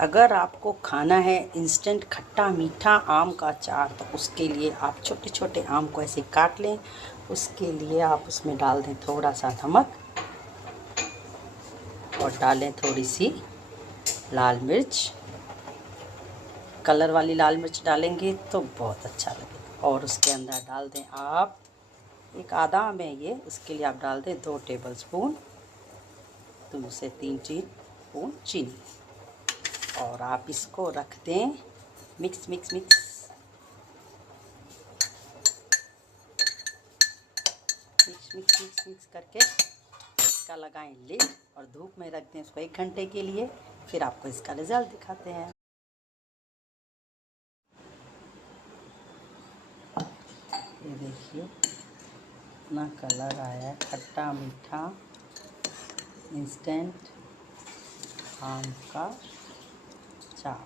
अगर आपको खाना है इंस्टेंट खट्टा मीठा आम का अचार, तो उसके लिए आप छोटे छोटे आम को ऐसे काट लें। उसके लिए आप उसमें डाल दें थोड़ा सा नमक और डालें थोड़ी सी लाल मिर्च। कलर वाली लाल मिर्च डालेंगे तो बहुत अच्छा लगेगा। और उसके अंदर डाल दें आप एक आधा आम है ये, उसके लिए आप डाल दें 2 टेबलस्पून 2 से 3 टीस्पून चीनी। और आप इसको रख दें mix mix mix mix mix mix mix करके इसका लगाएं लिड और धूप में रख दें इसको 1 घंटे के लिए। फिर आपको इसका रिज़ल्ट दिखाते हैं। ये देखिए इतना कलर आया है, खट्टा मीठा इंस्टेंट आम का अचार।